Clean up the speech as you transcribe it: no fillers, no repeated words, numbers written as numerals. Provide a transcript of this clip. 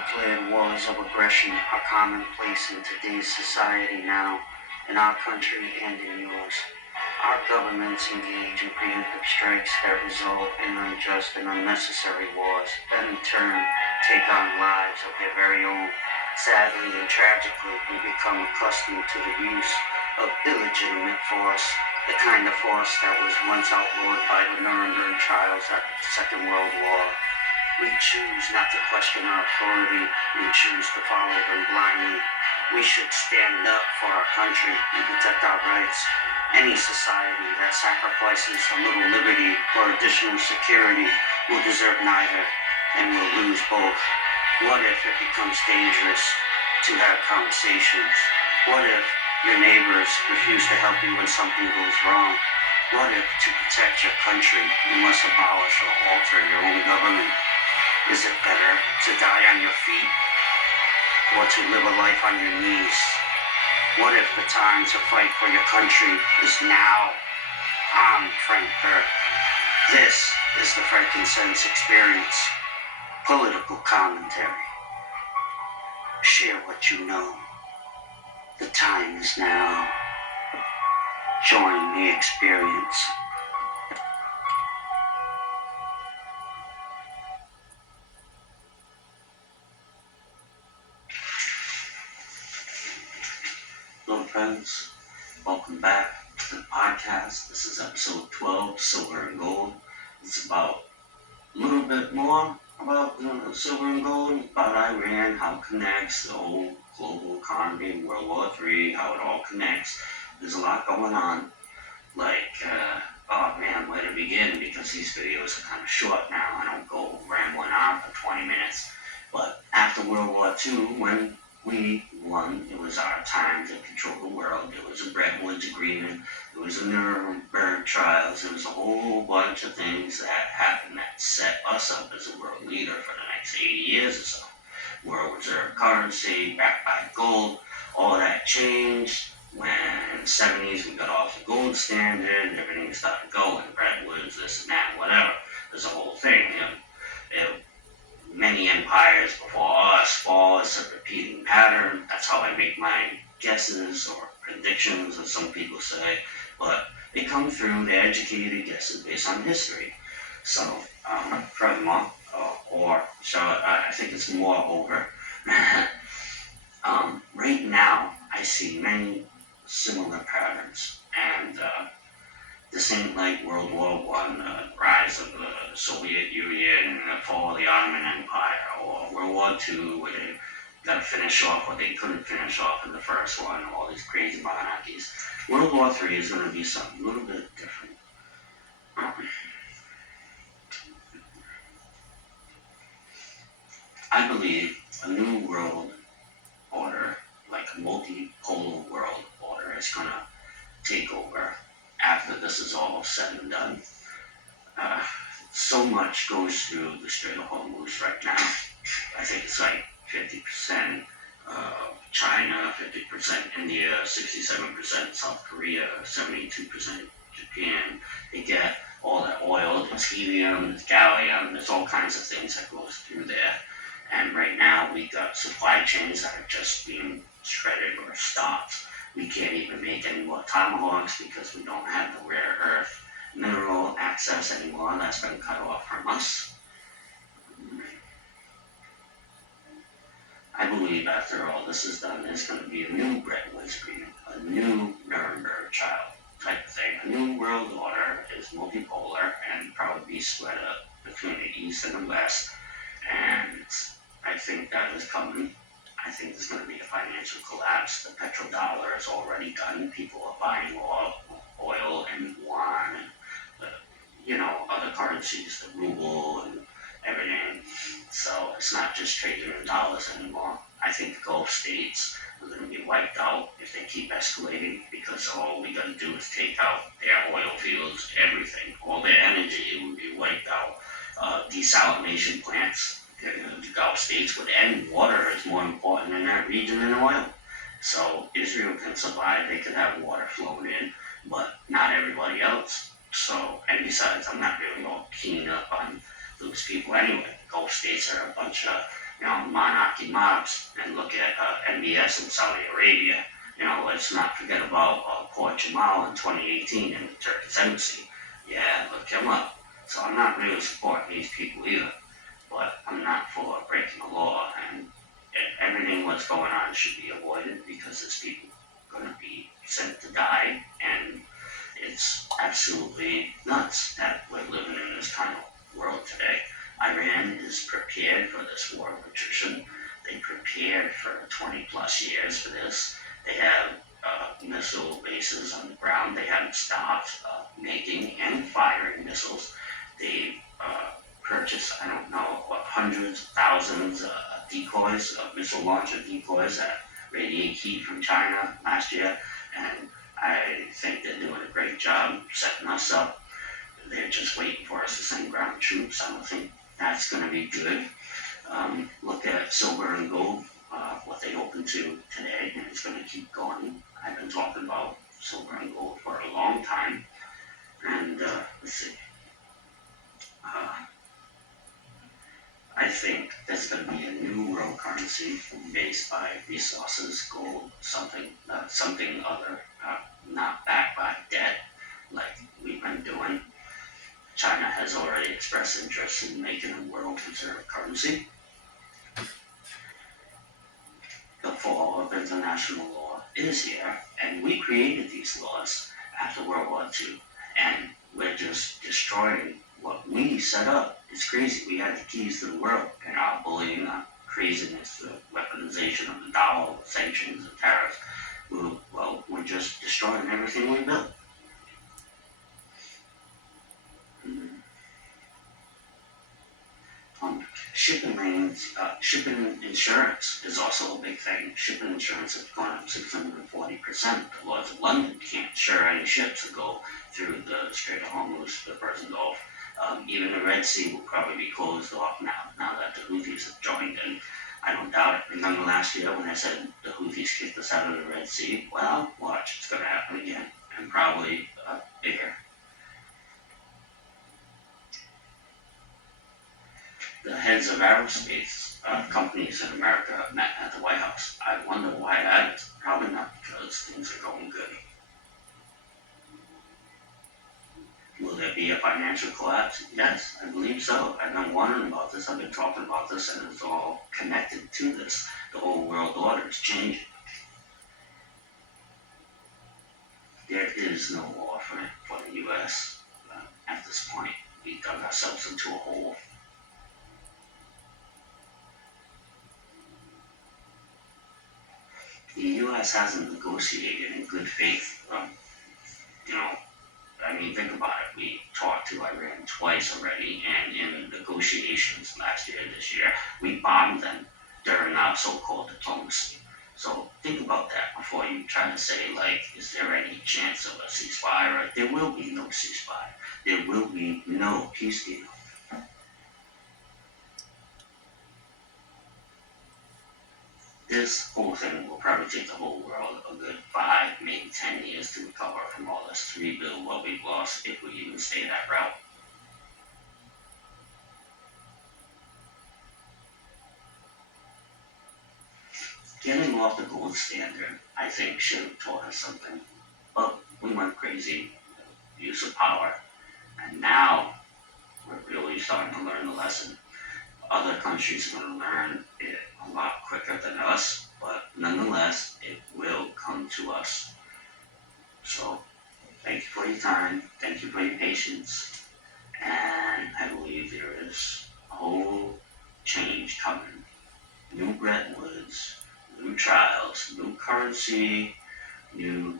undeclared wars of aggression are commonplace in today's society now, in our country and in yours. Our governments engage in preemptive strikes that result in unjust and unnecessary wars that in turn take on lives of their very own. Sadly and tragically, we become accustomed to the use of illegitimate force, the kind of force that was once outlawed by the Nuremberg trials after the Second World War. We choose not to question our authority. We choose to follow them blindly. We should stand up for our country and protect our rights. Any society that sacrifices a little liberty for additional security will deserve neither and will lose both. What if it becomes dangerous to have conversations? What if your neighbors refuse to help you when something goes wrong? What if to protect your country you must abolish or alter your own government? Is it better to die on your feet or to live a life on your knees? What if the time to fight for your country is now? I'm Frank Burke. This is the Frankincense Experience. Political commentary. Share what you know. The time is now. Join the experience. Hello friends, welcome back to the podcast. This is episode 12, Silver and Gold. It's about a little bit more about silver and gold, about Iran, how it connects, the whole global economy, World War III, how it all connects. There's a lot going on. Oh man, where to begin? Because these videos are kind of short now. I don't go rambling on for 20 minutes. But after World War II, when we won, it was our time to control the world. It was a Brettonwoods agreement. It was the Nuremberg trials. It was a whole bunch of things that happened that set us up as a world leader for the next 80 years or so. World reserve currency, backed by gold, all of that changed. When in the 70s we got off the gold standard, everything started going, Brettonwoods, this and that, whatever. There's a whole thing. Many empires before us fall. It's a repeating pattern. That's how I make my guesses or predictions, as some people say. But they come through, they're educated guesses based on history. So, furthermore, I think it's more over. Right now, I see many similar patterns. And this ain't like World War I, the rise of the Soviet Union, the fall of the Ottoman Empire, or World War II, where they got to finish off what they couldn't finish off in the first one, all these crazy monarchies. World War III is going to be something a little bit different. I believe a new world order, like a multipolar world order, is going to take over after this is all said and done. So much goes through the Strait of Hormuz right now. I think it's like 50% China, 50% India, 67% South Korea, 72% Japan. They get all that oil, there's helium, there's gallium, there's all kinds of things that goes through there. And right now we got supply chains that are just being shredded or stopped. We can't even make any more tomahawks because we don't have the rare earth mineral access anymore. That's been cut off from us. I believe after all this is done, there's going to be a new Brettonwoods Agreement, a new Nuremberg trial type of thing. A new world order is multipolar and probably be split up between the East and the West. And I think that is coming. I think there's going to be a financial collapse. The petrodollar is already done. People are buying oil and yuan and other currencies, the ruble and everything. So it's not just trading in dollars anymore. I think the Gulf states are going to be wiped out if they keep escalating, because all we got to do is take out their oil fields, everything, all their energy will be wiped out. Desalination plants, the Gulf states would end. Water is more important in that region than oil. So Israel can survive, they could have water flowing in, but not everybody else. So, and besides, I'm not really all keen up on those people anyway. The Gulf states are a bunch of monarchy mobs, and look at MBS in Saudi Arabia. Let's not forget about poor Jamal in 2018 in the Turkish embassy. Yeah, look him up. So I'm not really supporting these people either, but I'm not for breaking the law, and everything what's going on should be avoided because there's people going to be sent to die, and it's absolutely nuts that we're living in this kind of world today. Iran is prepared for this war of attrition. They prepared for 20 plus years for this. They have missile bases on the ground. They haven't stopped making and firing missiles. They purchased, I don't know, hundreds of thousands of decoys, missile launcher decoys that radiate heat from China last year. And I think they're doing a great job setting us up. They're just waiting for us to send ground troops. I don't think that's going to be good. Look at silver and gold, what they opened to today, and it's going to keep going. I've been talking about silver and gold for a long time. And let's see. I think there's going to be a new world currency based by resources, gold, something other, not backed by debt like we've been doing. China has already expressed interest in making a world reserve currency. The fall of international law is here, and we created these laws after World War II, and we're just destroying what we set up. It's crazy. We had the keys to the world, and our bullying, our craziness, the weaponization of the dollar, sanctions, and tariffs. We're just destroying everything we built. Shipping lanes, shipping insurance is also a big thing. Shipping insurance has gone up 640%. The Lords of London can't insure any ships that go through the Strait of Hormuz, the Persian Gulf. Even the Red Sea will probably be closed off now that the Houthis have joined in. I don't doubt it. Remember last year when I said the Houthis kicked us out of the Red Sea? Well, watch, it's going to happen again, and probably bigger. The heads of aerospace companies in America met at the White House. I wonder why that is. Probably not because things are going good. Will there be a financial collapse? Yes, I believe so. I've been wondering about this. I've been talking about this, and it's all connected to this. The whole world order is changing. There is no law for the U.S. At this point. We dug ourselves into a hole. The U.S. hasn't negotiated in good faith. Think about it. We talked to Iran twice already, and in negotiations last year, this year, we bombed them during our so-called diplomacy. So think about that before you try to say, is there any chance of a ceasefire? There will be no ceasefire. There will be no peace deal. This whole thing will probably take the whole world a good 5, maybe 10 years to recover from all this, to rebuild what we've lost if we even stay that route. Getting off the gold standard, I think, should have taught us something. But we went crazy, use of power, and now we're really starting to learn the lesson. Other countries are going to learn it a lot quicker than us, but nonetheless, it will come to us. So, thank you for your time, thank you for your patience, and I believe there is a whole change coming. New Brettonwoods, new trials, new currency, new